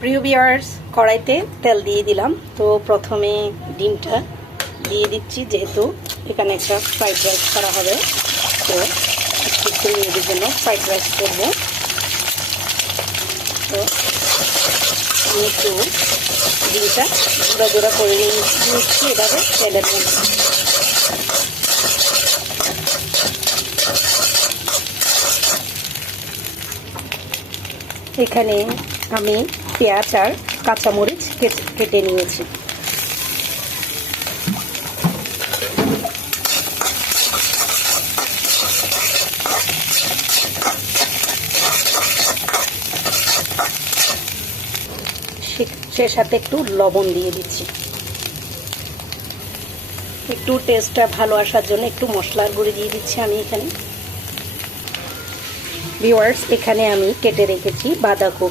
প্রিয় ভিউয়ার্স, কড়াইতে তেল দিয়ে দিলাম। তো প্রথমে ডিমটা দিয়ে দিচ্ছি, যেহেতু এখানে একটা ফ্রাইড রাইস করা হবে। তো একটু মেয়েদের জন্য ফ্রাইড রাইস করবো। তো আমি একটু ডিমটা গুঁড়া গুঁড়া করে নিচ্ছি এভাবে তেলের মধ্যে। এখানে আমি পেঁয়াজ আর কাঁচামরিচ কেটে নিয়েছি। সে সাথে একটু লবণ দিয়ে দিচ্ছি। একটু টেস্টটা ভালো আসার জন্য একটু মশলার গুঁড়ি দিয়ে দিচ্ছি আমি এখানে। ভিউয়ার্স, এখানে আমি কেটে রেখেছি বাঁধাকপি।